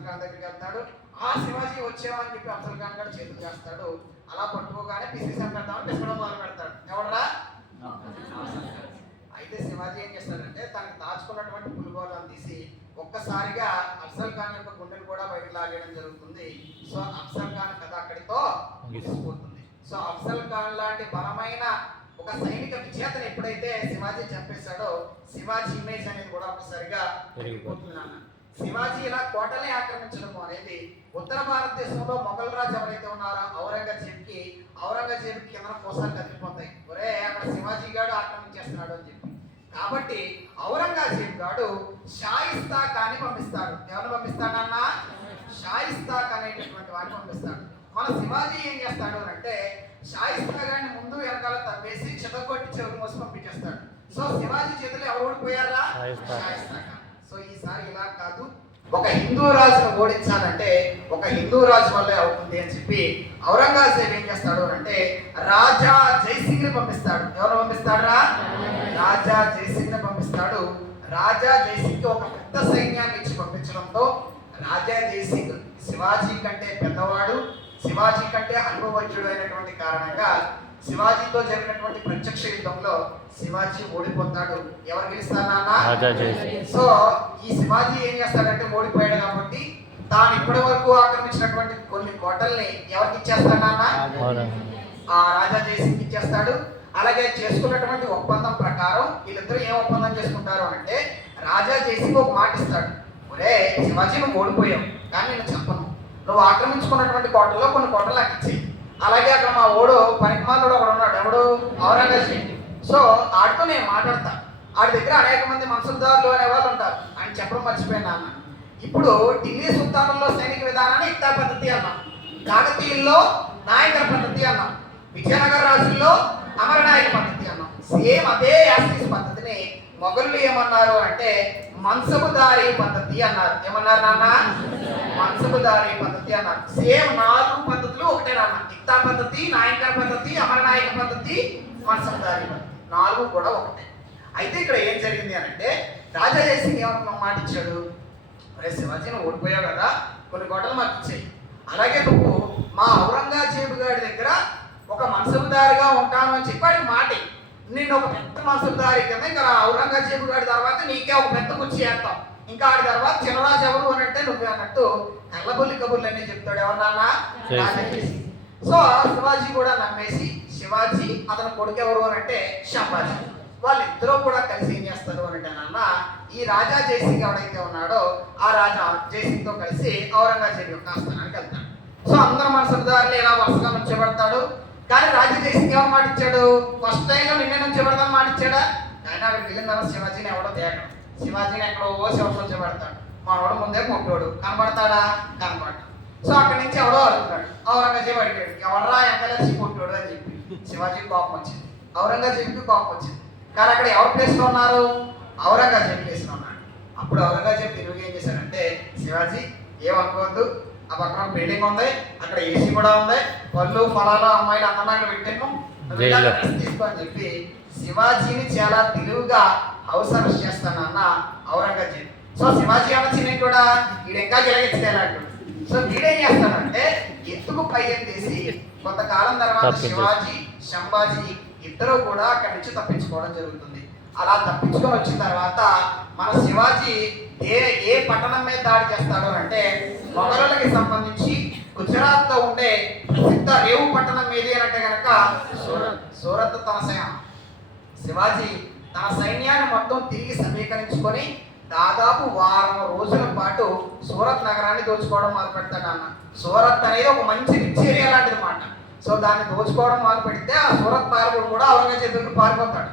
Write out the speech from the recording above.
అఫ్జల్ ఖాన్ దగ్గరికి వెళ్తాడు. ఆ శివాజీ వచ్చేవని చెప్పి అఫ్జల్ ఖాన్ గారు చేతులు చేస్తాడు. అలా పట్టుకోగానే పిసిసం పెడతామని పిసకడం మొదలు పెడతాడు. ఎవడరా? అయితే శివాజీ ఏం చేస్తాడంటే తనకు దాచుకున్నటువంటి పులిగోలను తీసి ఒక్కసారిగా అఫ్జల్ ఖాన్ యొక్క గుండెను కూడా బయటకు లాగేయడం జరుగుతుంది. సో అఫ్జల్ ఖాన్ కథ అక్కడితో ముగిసిపోతుంది. సో అఫ్జల్ ఖాన్ లాంటి బలమైన ఒక సైనిక విజేతను ఎప్పుడైతే శివాజీ చంపేశాడో శివాజీ ఇమేజ్ అనేది కూడా ఒకసారిగా పెరిగిపోతుంది అన్న. శివాజీ ఇలా కోటల్ని ఆక్రమించడం అనేది ఉత్తర భారతదేశంలో మొఘల్ రాజు ఎవరైతే ఉన్నారో ఔరంగజేబుకి కింద కోసాలు కదిలిపోతాయి. ఒరే అక్కడ శివాజీ గారు ఆక్రమించేస్తున్నాడు అని చెప్పి. కాబట్టి ఔరంగజేబు గారు షాయిస్తా ఖాన్ని పంపిస్తాడు. ఎవరిని పంపిస్తాడన్నా? షాయిస్తా ఖాన్ అనేటటువంటి వాడిని పంపిస్తాడు. మన శివాజీ ఏం చేస్తాడు అంటే షాయిస్తా గారిని ముందు వెనకాల తవ్వేసి చితగొట్టి చెవులు మోసి పంపించేస్తాడు. సో శివాజీ చేతులు ఎవరు ఓడిపోయారా? షాయిస్తా ఖాన్. సో ఈసారి ఇలా కాదు, ఒక హిందూ రాజును ఓడించాలంటే ఒక హిందూ రాజు వల్లే అవుతుంది అని చెప్పి ఔరంగజేబు ఏం చేస్తాడు అంటే రాజా జైసింగ్ ని పంపిస్తాడు. ఎవరు పంపిస్తాడా? రాజా జైసింగ్ ని పంపిస్తాడు. రాజా జైసింగ్ ఒక పెద్ద సైన్యాన్ని ఇచ్చి పంపించడంతో రాజా జైసింగ్ శివాజీ కంటే పెద్దవాడు, శివాజీ కంటే అనుభవజ్ఞుడు అయినటువంటి కారణంగా శివాజీతో జరిగినటువంటి ప్రత్యక్ష యుద్ధంలో శివాజీ ఓడిపోతాడు. ఎవరు గెలుస్తారన్నా? సో ఈ శివాజీ ఏం చేస్తాడంటే ఓడిపోయాడు కాబట్టి తాను ఇప్పటి వరకు ఆక్రమించినటువంటి కొన్ని కోటల్ని ఎవరికి ఇచ్చేస్తాడన్నా? ఆ రాజా జైసింగ్ ఇచ్చేస్తాడు. అలాగే చేసుకున్నటువంటి ఒప్పందం ప్రకారం వీళ్ళిద్దరూ ఏం ఒప్పందం చేసుకుంటారు అంటే రాజా జైసింగ్ ఒక మాట ఇస్తాడు. ఒరే శివాజీ నువ్వు ఓడిపోయావు కానీ నేను చెప్పను, నువ్వు ఆక్రమించుకున్నటువంటి కోటల్లో కొన్ని కోటలు నాకు ఇచ్చేయి. అలాగే అక్కడ మా ఓడు పనికిమాలుడు ఒకడు ఉన్నాడు. ఎవడు? ఔరంగజేబు. సో ఆడితో నేను మాట్లాడతా. ఆడి దగ్గర అనేక మంది మన్సబ్దారులు అనే వాళ్ళు ఉంటారు. ఆయన చెప్పడం మర్చిపోయినా అన్న. ఇప్పుడు ఢిల్లీ సుల్తానుల్లో సైనిక విధానాన్ని ఇక్తా పద్ధతి అన్నాం, కాకతీయుల్లో నాయకర పద్ధతి అన్నాం, విజయనగర రాజుల్లో అమరనాయక పద్ధతి అన్నాం. సేమ్ అదే యాస్టీస్ పద్ధతిని మొఘలు ఏమన్నారు అంటే మన్సబుదారీ పద్ధతి అన్నారు. ఏమన్నారు నాన్న? మన్సబుదారీ పద్ధతి అన్నారు. సేమ్ 4 పద్ధతులు ఒకటే నాన్న. ఇక్తా పద్ధతి, నాయకర పద్ధతి, అమరనాయక పద్ధతి, మన్సబుదారీ పద్ధతి 4 కూడా ఒకటే. అయితే ఇక్కడ ఏం జరిగింది అంటే రాజా జైసింగ్ ఏమన్నా మాట ఇచ్చాడు, అరే శివాజీ నువ్వు ఓడిపోయావు కదా, కొన్ని కోటలు మాకు ఇచ్చాయి. అలాగే నువ్వు మా ఔరంగజేబు గారి దగ్గర ఒక మన్సబుదారిగా ఉంటాను అని చెప్పి వాడికి మాట. నిన్ను ఒక పెద్ద మన్సబుదారి కింద ఇంకా ఔరంగజేబు గారి తర్వాత నీకే ఒక పెద్ద కుర్చీ వేస్తాం. ఇంకా ఆడి తర్వాత చిన్నరాజు ఎవరు అని అంటే నువ్వే అన్నట్టు కళ్ళబొల్లి కబుర్లు అన్నీ చెప్తాడు. ఎవరన్నా? రాజా జైసింగ్. సో శివాజీ కూడా నమ్మేసి శివాజీ అతని కొడుకు ఎవరు అని అంటే షంబాజీ. వాళ్ళిద్దరూ కూడా కలిసి ఏం చేస్తారు అని అంటే నాన్న ఈ రాజా జైసింగ్ ఎవడైతే ఉన్నాడో ఆ రాజా జైసింగ్ తో కలిసి ఔరంగజేబు యొక్క ఆస్థానానికి వెళ్తాడు. సో అందరూ మన్సబుదారులు ఇలా వరుసగా నుంచోబెడతాడు. కానీ రాజా జైసింగ్ ఎవరు మాట ఇచ్చాడు? ఫస్ట్ టైంలో నిన్నే నుంచోబెడతాను మాట ఇచ్చాడా? కానీ అక్కడికి వెళ్ళిన తర్వాత శివాజీని ఎవడో తేగడు. శివాజీని ఎక్కడో శివ నుంచోబెడతాడు. మావాడు ముందే కొట్టాడు, కనబడతాడా? కనబడ్డా. సో అక్కడి నుంచి ఎవడో అడుగుతాడు. ఔరంగజేబు అడిగాడు ఎవడరా ఎంకలేసి కొట్టాడు అని చెప్పి. శివాజీ కోపం వచ్చింది, ఔరంగజేబుకి కోపం వచ్చింది. కానీ అక్కడ ఎవరి ప్లేస్లో ఉన్నారు? ఔరంగజేబు ప్లేస్లో ఉన్నాడు. అప్పుడు ఔరంగజేబు తిరిగి ఏం చేశాడంటే శివాజీ ఏమనుకోవద్దు, ఆ పక్కన బిల్డింగ్ ఉంది, అక్కడ ఏసీ కూడా ఉంది, పళ్ళు ఫలాలు అమ్మాయిలు అన్నమాటలు పెట్టాను తీసుకో అని చెప్పి శివాజీని చాలా తెలివిగా హౌస్ అరెస్ట్ చేస్తాను అన్న ఔరంగజేబు. సో శివాజీ అనొచ్చింది కూడా వీడు ఇంకా గిలగెచ్చేలాంటి. సో వీడేం చేస్తాడంటే ఎత్తుకు పై తీసి కొంతకాలం తర్వాత శివాజీ శంభాజీ ఇద్దరు కూడా అక్కడి నుంచి తప్పించుకోవడం జరుగుతుంది. అలా తప్పించుకొని వచ్చిన తర్వాత మన శివాజీ ఏ పట్టణం మీద దాడి చేస్తాడు అంటే మొఘలులకి సంబంధించి గుజరాత్ లో ఉండే ప్రసిద్ధ రేవు పట్టణం ఏది అని అంటే కనుక సూరత్. శివాజీ తన సైన్యాన్ని మొత్తం తిరిగి సమీకరించుకొని దాదాపు వారం రోజుల పాటు సూరత్ నగరాన్ని దోచుకోవడం మొదలు పెడతాడు అన్న. సూరత్ అనేది ఒక మంచి రిచ్ ఏరియా లాంటిది మాట. సో దాన్ని దోచుకోవడం మొదలు పెడితే ఆ సూరత్ పాలకుడు కూడా ఔరంగజేబు పారిపోతాడు.